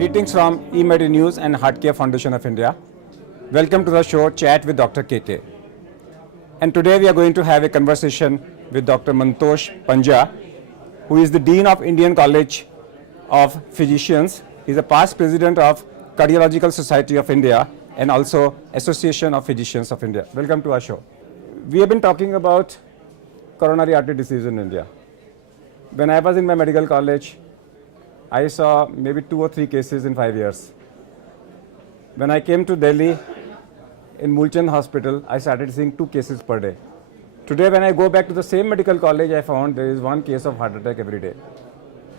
Greetings from eMedi News and Heartcare Foundation of India. Welcome to the show Chat with Dr. KK. And today we are going to have a conversation with Dr. Manatosh Panja, who is the Dean of Indian College of Physicians. He is a past president of Cardiological Society of India and also Association of Physicians of India. Welcome to our show. We have been talking about coronary artery disease in India. When I was in my medical college, I saw maybe 2 or 3 cases in 5 years. When I came to Delhi, in Mulchand Hospital, I started seeing 2 cases per day. Today, when I go back to the same medical college, I found there is 1 case of heart attack every day.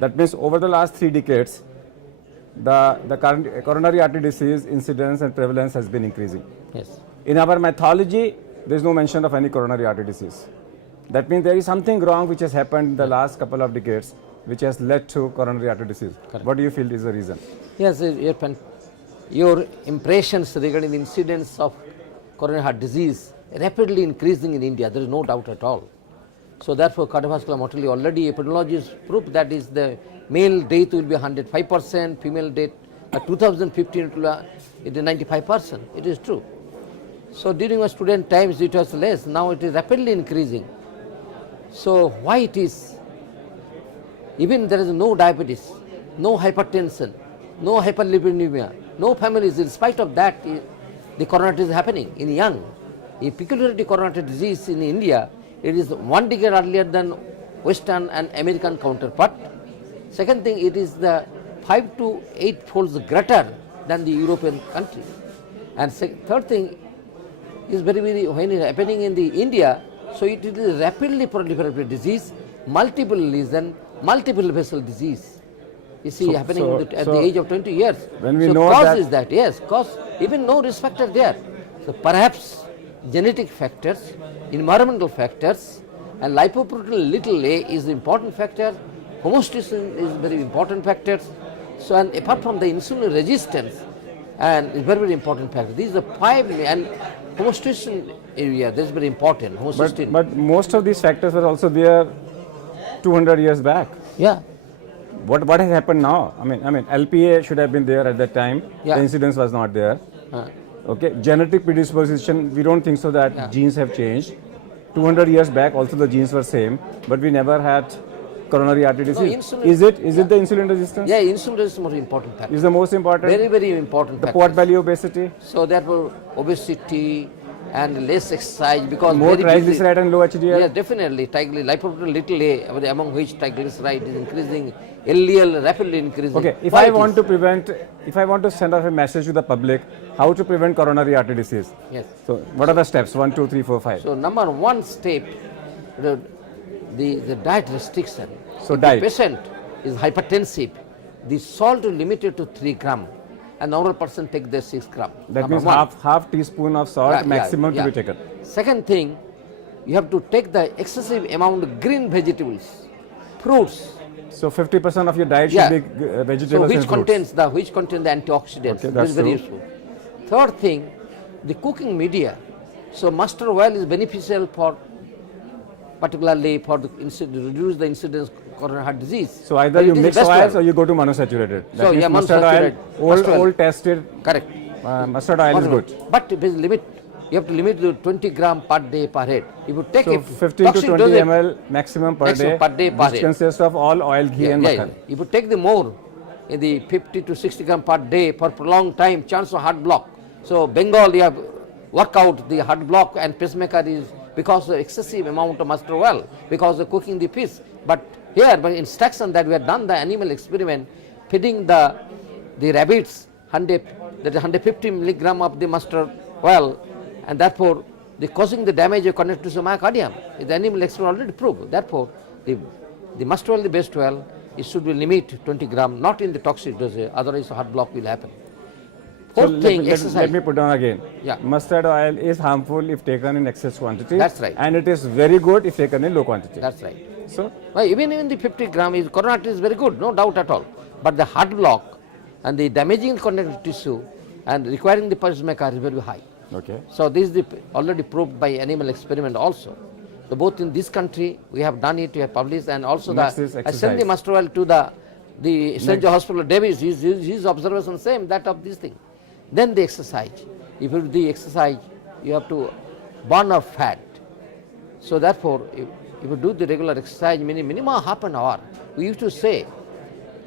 That means over the last 3 decades, the coronary artery disease incidence and prevalence has been increasing. Yes. In our mythology, there is no mention of any coronary artery disease. That means there is something wrong which has happened in the last couple of decades, which has led to coronary artery disease. Correct. What do you feel is the reason? Yes, your impressions regarding the incidence of coronary heart disease rapidly increasing in India, there is no doubt at all. So therefore, cardiovascular mortality already epidemiologists prove that is the male death will be 105%, female death 2015 it is 95%. It is true. So during my student times it was less, now it is rapidly increasing. So why it is? Even there is no diabetes, no hypertension, no hyperlipidemia, no families. In spite of that, the coronary is happening in young. A peculiarity coronary disease in India, it is 1 decade earlier than Western and American counterpart. Second thing, it is the 5 to 8 folds greater than the European country. And third thing is very when it is happening in the India, so it is rapidly proliferative disease, multiple lesion, multiple vessel disease. You see, happening at the age of 20 years. When we so know cause that is that, yes, cause even no risk factor there. So perhaps genetic factors, environmental factors, and lipoprotein little a is the important factor. Homocysteine is very important factors. So and apart from the insulin resistance, and is very important factor. These are the 5 and homocysteine area. That is very important. Homocysteine. But most of these factors were also there 200 years back. Yeah. What has happened now? I mean, LPA should have been there at that time. Yeah. The incidence was not there. Okay, genetic predisposition, we don't think so that genes have changed. 200 years back, also the genes were same, but we never had coronary artery disease. Is it the insulin resistance? Yeah, insulin resistance is more important factor. Is the most important? Very, very important the factor. pot belly obesity? So therefore, obesity and less exercise because more triglyceride and low HDL? Yes, definitely. Lipoprotein little a, among which triglyceride is increasing, LDL rapidly increasing. Okay, if I want to send off a message to the public, how to prevent coronary artery disease? Yes. So what are the steps? 1, 2, 3, 4, 5. So number 1 step, the diet restriction. So if diet. the patient is hypertensive, the salt is limited to 3 gram. A normal person take the 6 gram. That number means 1. half teaspoon of salt maximum to be taken. Second thing, you have to take the excessive amount of green vegetables, fruits. So 50% of your diet should be vegetables so and fruits. which contain the antioxidants. Okay, this is very useful. Third thing, the cooking media. So mustard oil is beneficial for particularly for the reduce the incidence of coronary heart disease. So either you mix oils or you go to monosaturated. That so means mustard oil, old tested. Correct. Mustard oil is good. But you have to limit to 20 gram per day per head. If you take so 15 to 20 ml maximum per day, which consists of all oil, ghee and mutton. If you take the more, in the 50 to 60 gram per day for prolonged time, chance of heart block. So Bengal, you have work out the heart block and pacemaker is because of excessive amount of mustard oil, because of cooking the fish. But here, by instruction that we have done the animal experiment, feeding the rabbits 150 milligram of the mustard oil, and therefore the causing the damage connected to the myocardium. The animal experiment already proved. Therefore, the mustard oil, the best oil, it should be limit 20 gram, not in the toxic dosage. Otherwise, heart block will happen. Fourth thing, exercise. Let me put down again. Yeah. Mustard oil is harmful if taken in excess quantity. That's right. And it is very good if taken in low quantity. That's right. So, well, even in the 50 gram, coronary is very good, no doubt at all. But the heart block and the damaging connective tissue and requiring the pacemaker is very high. okay. So this is already proved by animal experiment also. So both in this country we have done it, we have published, and also I send the mustard oil to the The St. John Hospital, Davis, his observation same, that of this thing. Then the exercise. If you do the exercise, you have to burn off fat. So therefore, if you do the regular exercise, minimum half an hour, we used to say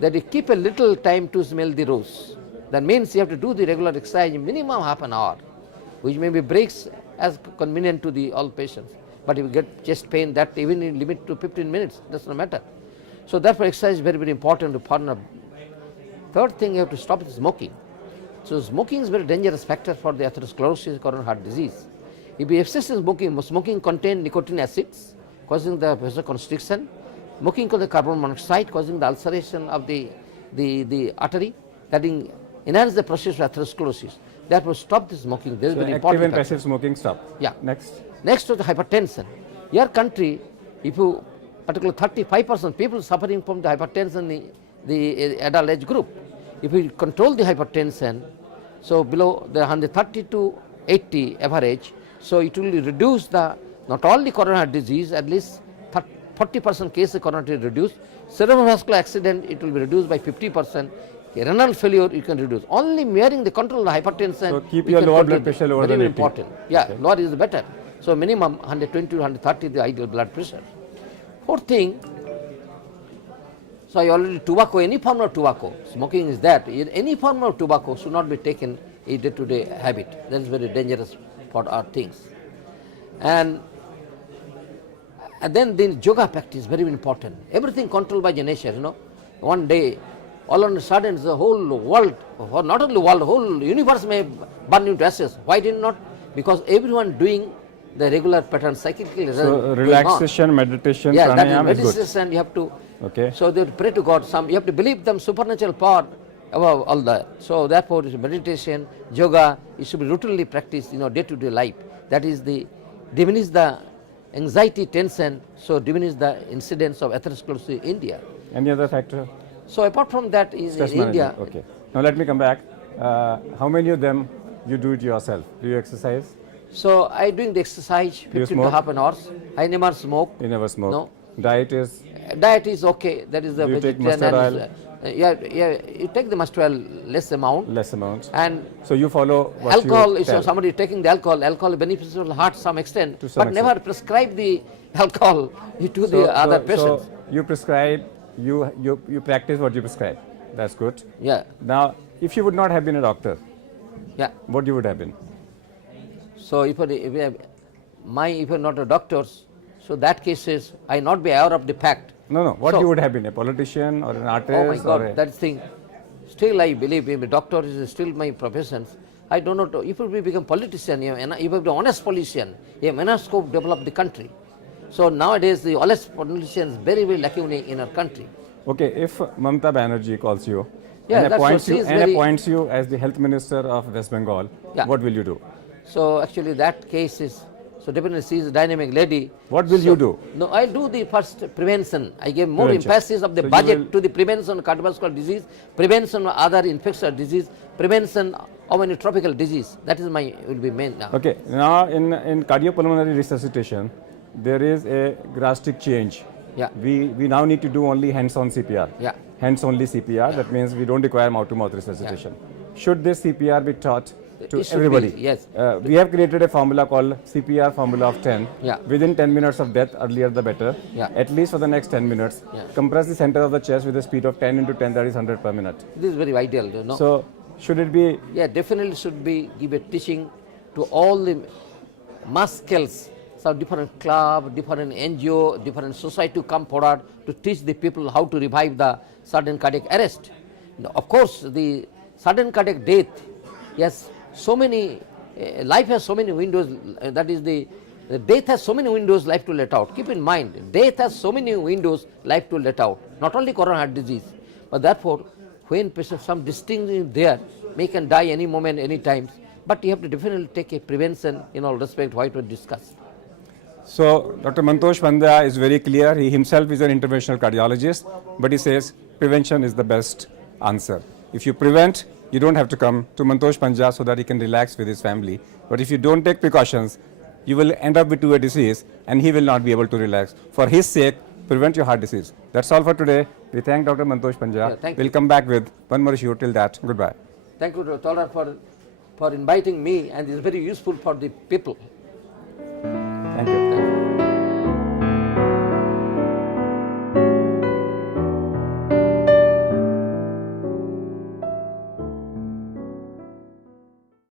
that you keep a little time to smell the rose. That means you have to do the regular exercise minimum half an hour, which may be breaks as convenient to the all patients. But if you get chest pain, that even in limit to 15 minutes, does not matter. So therefore, exercise is very, very important to partner. Third thing, you have to stop smoking. So smoking is a very dangerous factor for the atherosclerosis, coronary heart disease. If you excessive smoking contains nicotine acids, causing the vasoconstriction. Smoking causes carbon monoxide, causing the ulceration of the artery, that enhances the process of atherosclerosis. Therefore, stop the smoking. This is very important. Active and passive smoking, stop. Yeah. Next. Next to the hypertension. Your country, if you, particularly 35% people suffering from the hypertension, the adult age group. If you control the hypertension, so below the 130 to 80 average, so it will reduce the, not only coronary heart disease, at least 40% case of coronary reduced. Cerebrovascular accident, it will be reduced by 50%. Renal failure, you can reduce. Only measuring the control of hypertension. So keep your lower blood pressure lower than 80. Very important. Yeah, okay. Lower is better. So minimum 120 to 130 the ideal blood pressure. Fourth thing, so I already tobacco, any form of tobacco, smoking is that. Any form of tobacco should not be taken a day-to-day habit. That is very dangerous for our things. And then the yoga practice, very important. Everything controlled by the nature, One day, all of a sudden, the whole world, or not only world, the whole universe may burn into ashes. Why did not? Because everyone doing the regular pattern cyclically. So relaxation, meditation, yeah, pranayama that is good. meditation, you have to. Okay. So they pray to God. You have to believe them supernatural power above all that. So therefore, meditation, yoga, it should be routinely practiced, day-to-day life. That is diminish the anxiety, tension, so diminish the incidence of atherosclerosis in India. Any other factor? So apart from that, in India. Okay. Now let me come back. How many of them you do it yourself? Do you exercise? So I doing the exercise 15 to half an hour. I never smoke. You never smoke? No. Diet is? Diet is okay. That is the do you take vegetarian. mustard oil? Yeah, you take the mustard oil less amount. Less amount. And so you follow what alcohol, you tell. if somebody taking the alcohol is beneficial to the heart to some extent, to some extent. Never prescribe the alcohol to the other patients. So you prescribe, you practice what you prescribe. That's good. Yeah. Now, if you would not have been a doctor, yeah, what you would have been? So if you're not a doctor, so that cases I not be aware of the fact. No. What you would have been, a politician or an artist? Oh my God, or that thing. Still I believe a doctor is still my profession. I do not know. If you become politician, if you be honest politician, you have enough scope to develop the country. So nowadays the honest politicians very, very lacking in our country. Okay, if Mamata Banerjee calls you yeah, and appoints you as the health minister of West Bengal, yeah. What will you do? So actually that case is, so definitely she is a dynamic lady. What will you do? No, I do the first prevention. I give more emphasis of the budget to the prevention of cardiovascular disease, prevention of other infectious disease, prevention of any tropical disease. That is will be main now. Okay, now in cardiopulmonary resuscitation, there is a drastic change. Yeah. We now need to do only hands-on CPR. Yeah. Hands-only CPR. Yeah. That means we don't require mouth-to-mouth resuscitation. Yeah. Should this CPR be taught to everybody? Yes. We have created a formula called CPR formula of 10. Yeah. Within 10 minutes of death, earlier the better. Yeah. At least for the next 10 minutes. Yeah. Compress the center of the chest with a speed of 10 into 10, that is 100 per minute. This is very ideal. So should it be? Yeah, definitely should be give a teaching to all the muscles. So different club, different NGO, different society to come forward to teach the people how to revive the sudden cardiac arrest. Of course, the sudden cardiac death, yes, so many, life has so many windows, that is the death has so many windows life to let out. Keep in mind, death has so many windows life to let out, not only coronary heart disease, but therefore, when some distinction there, may can die any moment, any time, but you have to definitely take a prevention in all respect, what we discussed. So, Dr. Manatosh Panja is very clear. He himself is an interventional cardiologist, but he says prevention is the best answer. If you prevent, you don't have to come to Manatosh Panja so that he can relax with his family. But if you don't take precautions, you will end up with a disease and he will not be able to relax. For his sake, prevent your heart disease. That's all for today. We thank Dr. Manatosh Panja. Yeah, thank We'll you. come back with one more issue. Till that, goodbye. Thank you, Dr. Tolar, for inviting me, and it's very useful for the people. Thank you.